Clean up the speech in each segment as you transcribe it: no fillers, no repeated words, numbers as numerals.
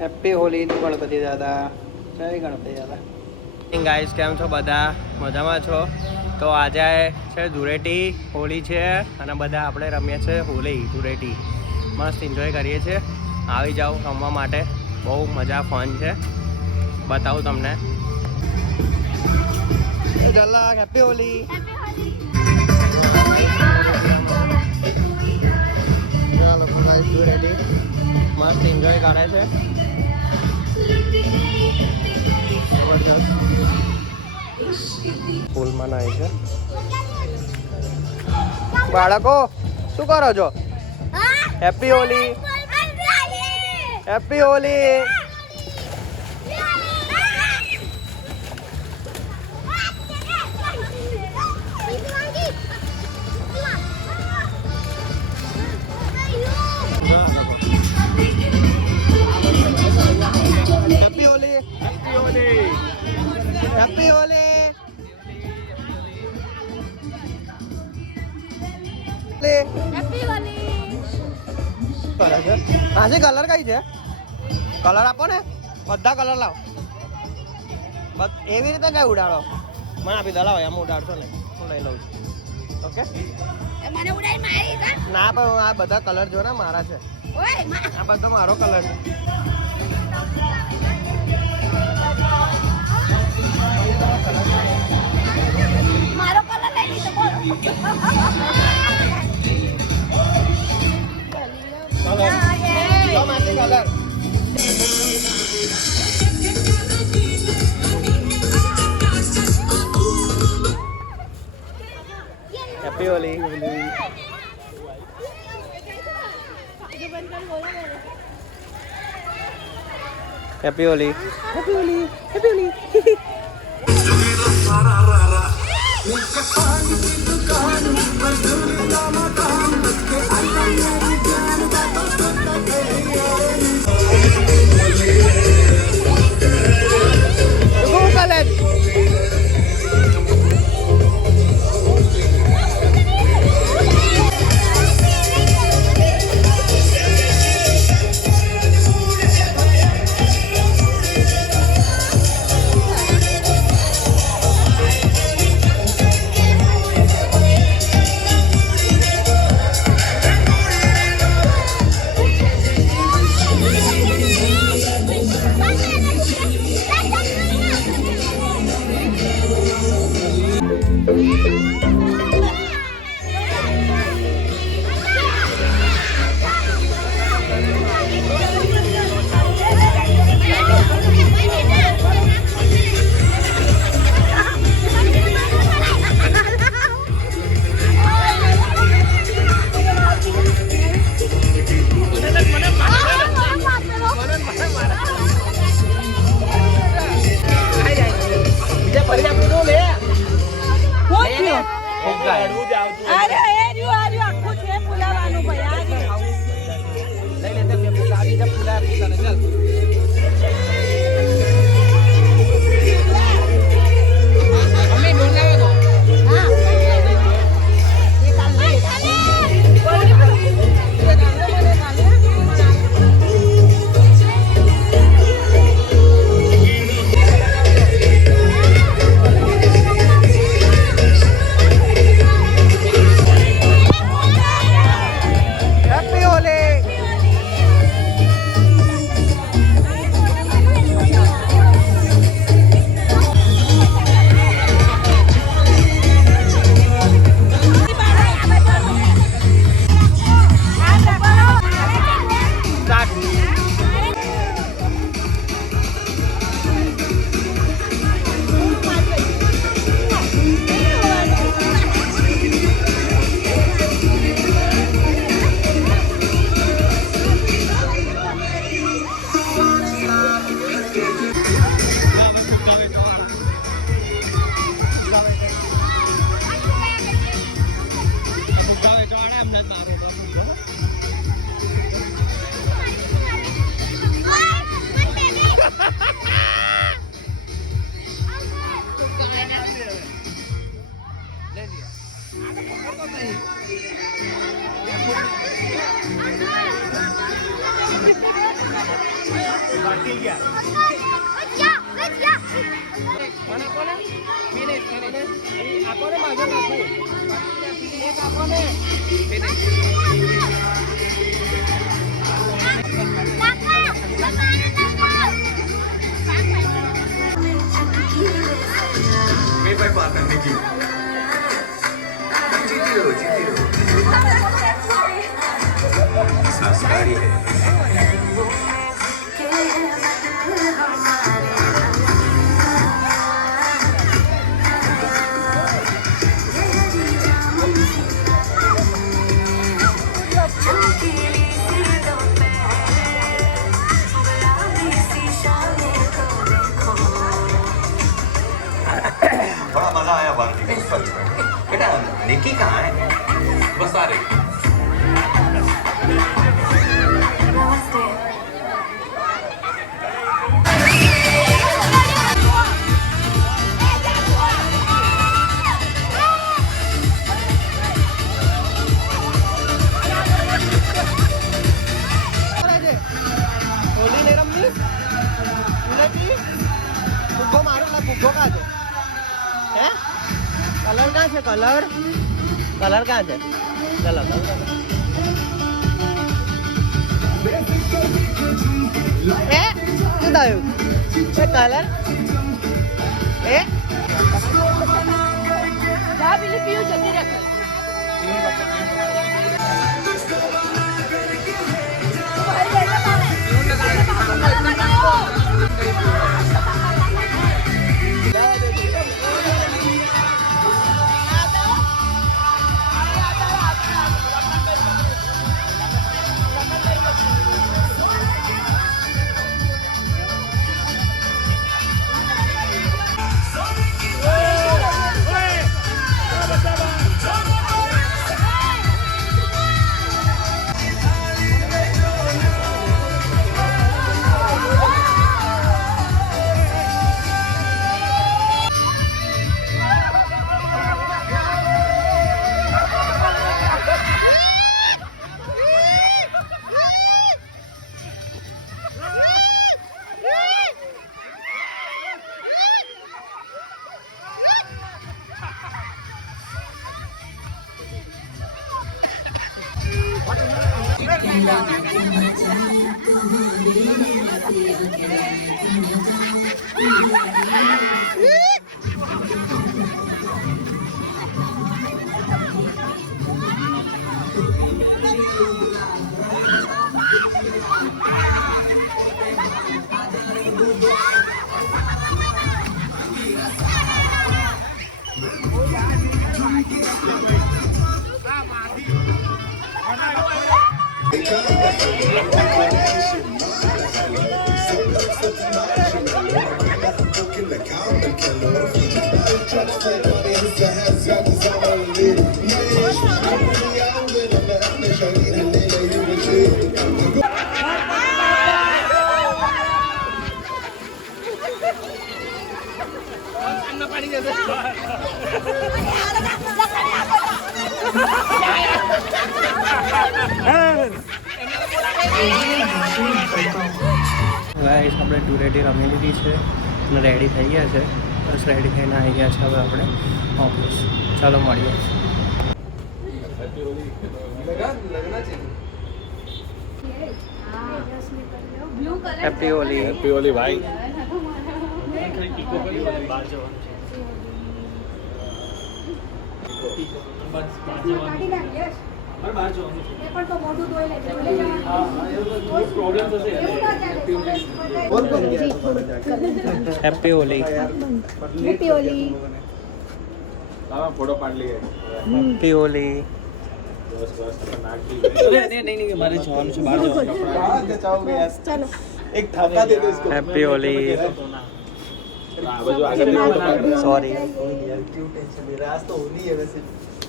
Happy Holi તું ગણપતિ દાદા. જય ગણપતિ દાદા. ગાઈસ કેમ છો બધા? મજામાં છો? તો આજે છે ધૂળેટી હોળી છે અને બધા આપણે રમીએ છીએ હોળી ધૂળેટી. મસ્ત એન્જોય કરીએ છીએ. આવી જાઓ રમવા માટે, બહુ મજા ફન છે. બતાવું તમને. જલ્લાક હેપી હોલી. ધૂળેટી મસ્ત એન્જોય કરે છે. ફૂલમાં નાય છે. બાળકો શું કરો છો? Happy Holi. Happy Holi. Happy Holi. Happy Holi. Happy Holi. હાજી કલર કઈ છે? કલર આપો ને, બધા કલર લાવો. એવી રીતે કઈ ઉડાડો મને આપી દો. લાવો એમ ઉડાડશો ને હું લઈ લઉં છું. ઓકે ના પણ આ બધા કલર જો ને મારા છે. આ બધો મારો કલર છે. મારો કલર લઈ લીધો બોલો. Colour happy Holi. Happy Holi. Happy Holi. Happy Holi. બાકી ગયા મને આપો ને ફિનિશ આપો ને માગે નાખું એક આપો ને ફિનિશ मेरे भाई बात करने की जीती रहो संस्कारी है बड़ा मजा आया भारती को सच में बेटा निकी कहाँ है बस आ रही હોલી ને રમવી ફુગ્ગો મારો ને ફુગ્ગો કાં છે હે કલર ક્યાં છે કલર ક્યાં છે ચલો એ શું થયું એ કલર એ જા પેલી પીવું જલ્દી રાખ ગાઈસ આપણે ધૂળેટી રમી લીધી છે અને રેડી થઈ ગયા છે બસ રેડી થઈને આવી ગયા છે હવે આપણે ઓફિસ ચાલો મળીએ હેપી હોલી हैप्पी होली भाई happy Holi happy Holi photo पाड़ लिए હેપી હોલી ચાલો एक धक्का दे दो इसको હેપી હોલી बाजू आगे देखो સોરી यार क्यों टेंशन ले रहा है आज तो होली है वैसे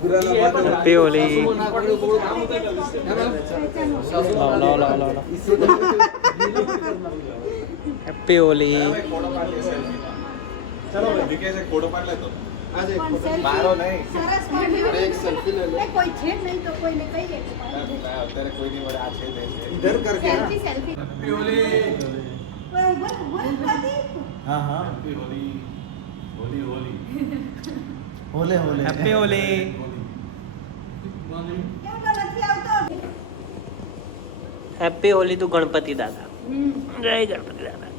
बुरा ना मान હેપી હોલી લો લો લો લો હેપી હોલી चलो विकेश एक फोटो पाड़ ले तो आज एक પણ selfie मारो नहीं સરસ પાડ્યું. अरे एक सेल्फी ले लो એ કોઈ છે જ નહીં તો કોઈને કહીએ તો પાડી દે. અત્યારે કોઈ નહીં મળે આ છે इधर करके ना સેલ્ફી हैप्पी होली હા હા હેપી હોલી હોલી હોલી હોલે હોલે હેપી હોલી. હેપી હોલી તું ગણપતિ દાદા. જય ગણપતિ દાદા.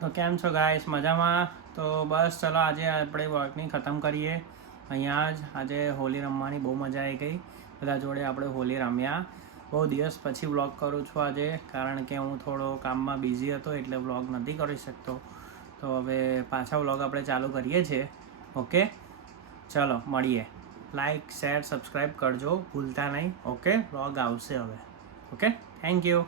તો કેમ છો ગાઈસ, મજામાં? તો બસ ચલો આજે આપણે વર્કની ખતમ કરીએ અહીંયા જ. આજે હોલી રમવાની બહુ મજા આવી ગઈ, બધા જોડે આપણે હોલી રમ્યા. બહુ દિવસ પછી વ્લોગ કરું છું આજે, કારણ કે હું થોડો કામમાં બિઝી હતો એટલે વ્લોગ નથી કરી શકતો. તો હવે પાછા વ્લોગ આપણે ચાલુ કરીએ છીએ. ઓકે ચલો મળીએ. લાઈક શેર સબસ્ક્રાઈબ કરજો ભૂલતા નહીં. ઓકે વ્લોગ આવશે હવે. Okay thank you.